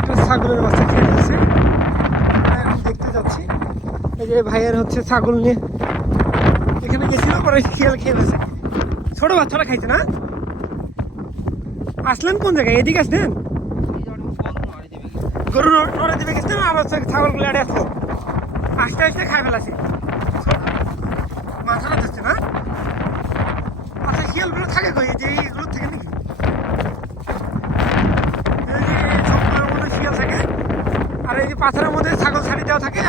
একটা ছাগলের বাচ্চা খেয়ে ফেলছে। এখন দেখতে যাচ্ছি, এই যে ভাইয়ের হচ্ছে ছাগল নিয়ে এখানে গেছিল, পরে শিয়াল খেয়ে ফেলছে। ছোট বাচ্চাটা খাইছে না? আসলেন কোন জায়গায়? এদিকে আসলেন? গরু নড়ে দিবে গেছিলেন, আবার ছাগলগুলো আড়ে আসলো, আস্তে আস্তে খাই ফেলাছে। মাথাটা ধরছে না? আচ্ছা, শিয়ালগুলো থাকে কই? যে এইগুলো থেকে নাকি? এই যে সবগুলোর মধ্যে শিয়াল থাকে, আর এই যে পাথরের মধ্যে ছাগল ছাড়ি দেওয়া থাকে,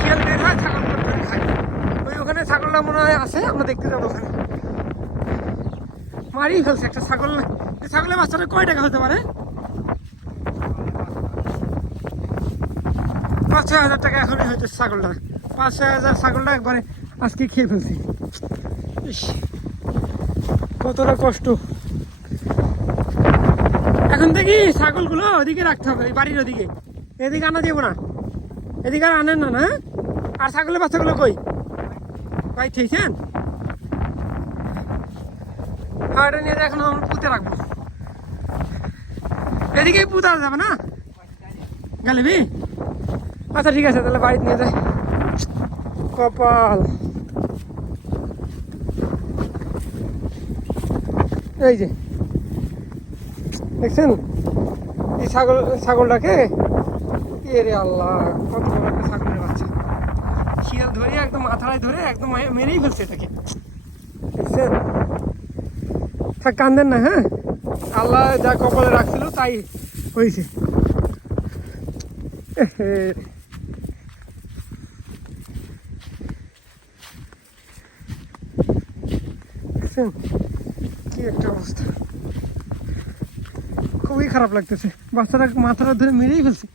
শিয়াল বের হয়, ছাগলগুলো ধরে খায়। ওখানে ছাগলটা মনে হয় আছে, আমরা দেখতে যাবো ওখানে। মারিয়ে ফেলছে একটা ছাগল। ছাগলের বাচ্চাটা কয় টাকা হতে পারে? 5-6 হাজার টাকা এখনই হয়তো ছাগলটা। 5-6 হাজার ছাগলটা একবারে আজকে খেয়ে ফেলছি। ইস, কতটা কষ্ট। এখন থেকে ছাগলগুলো ওদিকে রাখতে হবে, বাড়ির ওদিকে। এদিকে আনা যাবো না, এদিকে আর আনেন না। না, আর ছাগলের বাচ্চাগুলো কই? ভাই খেয়েছেন? হাওয়াটা নিয়ে এখন আমরা পুঁতে রাখবো। এদিকেই পুঁতা যাবে না? গালিবি? আচ্ছা ঠিক আছে, তাহলে বাড়িতে নিয়ে যাই। কপাল। এই যে দেখছেন এই ছাগলটাকে, এরে আল্লাহ, কত বড় একটা ছাগলের বাচ্চা। শিয়াল ধরে একদম মাথায় ধরে একদম মেরেই ফেলছে এটাকে, দেখছেন? থাক, কান্দেন না, হ্যাঁ? আল্লাহ যা কপালে রাখছিল তাই হয়েছে। দেখছেন কি একটা অবস্থা, খুবই খারাপ লাগতেছে। বাচ্চাটা মাথাটা ধরে মেরেই ফেলছে।